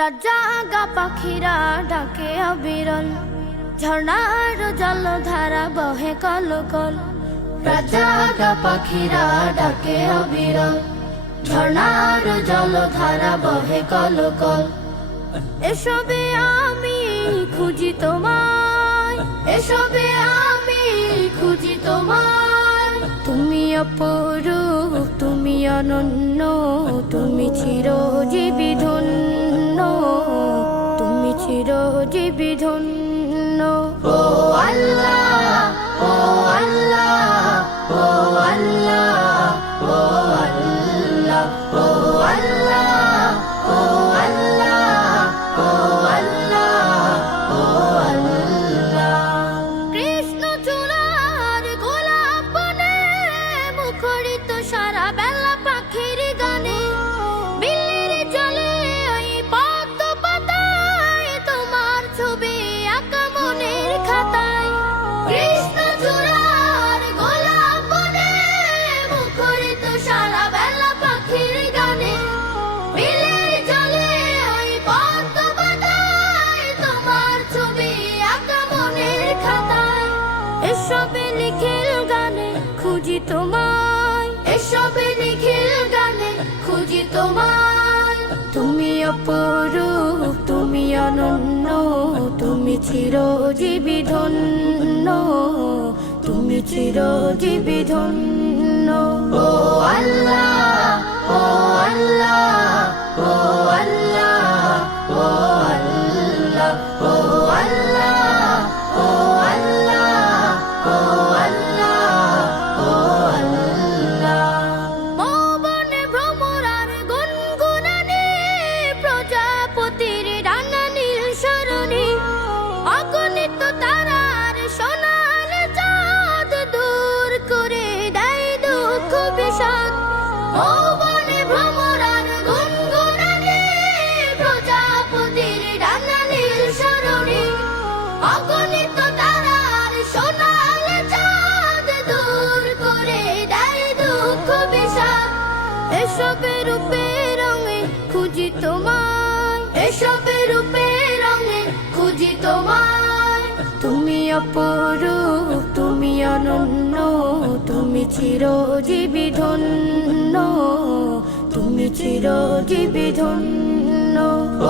জাগা পাখিরা ডাকে অবিরল, ঝর্ণার জলধারা বহে কলকল। জাগা পাখিরা ডাকে অবিরল, ঝর্ণার জলধারা বহে কলকল। এসবে আমি খুঁজি তোমায়, এসবে আমি খুঁজি তোমায়। তুমি অপরূপ, তুমি অনন্য, তুমি চিরজীবী ধন্য, তুমি চিরজীবী ধন্য। ও আল্লাহ, ও আল্লাহ, ও আল্লাহ, ও আল্লাহ, ও আল্লাহ, ও আল্লাহ, ও আল্লাহ, ও আল্লাহ। কৃষ্ণ চূড়ার গোলাপ বনে মুখরিত সারা বেলা পাখির গানে। বিলের জলে ওই পদ্ম পাতায় তোমার ছবি আঁকা মনের খাতায়। কৃষ্ণ চূড়ার গোলাপ বনে মুখরিত সারা বেলা পাখির গানে। বিলের জলে ওই পদ্ম পাতায় তোমার ছবি আঁকা মনের খাতায়। এসবে নিখিল গানে খুঁজি তোমায়, এসবে নিখিল গানে খুঁজি তোমায়। তুমি অপরূপ, তুমি অনন্য, তুমি চিরজীবী ধন্য, তুমি চিরজীবী ধন্য। ও আল্লাহ, ও আল্লাহ, ও আল্লাহ, ও আল্লাহ, ও আল্লাহ, ও আল্লাহ, ও আল্লাহ, ও আল্লাহ। মৌবন ভ্রমরার গুনগুনানি, প্রজাপতির ডানা নীল সরণি, অগণিত তারার সোনার চাঁদ দূর করে দেয় দুঃখ বিষাদ। মৌবন ভ্রমরার গুনগুনানি, প্রজাপতির ডানা নীল সরণি, অগণিত তারার সোনার চাঁদ দূর করে দেয় দুঃখ বিষাদ। এসবে রূপে রঙে খুঁজি তোমায়, এসবে রূপে রঙে খুঁজি তোমায়। তুমি অপরূপ, তুমি অনন্য, তুমি চিরজীবী ধন্য, তুমি চিরজীবী ধন্য। ও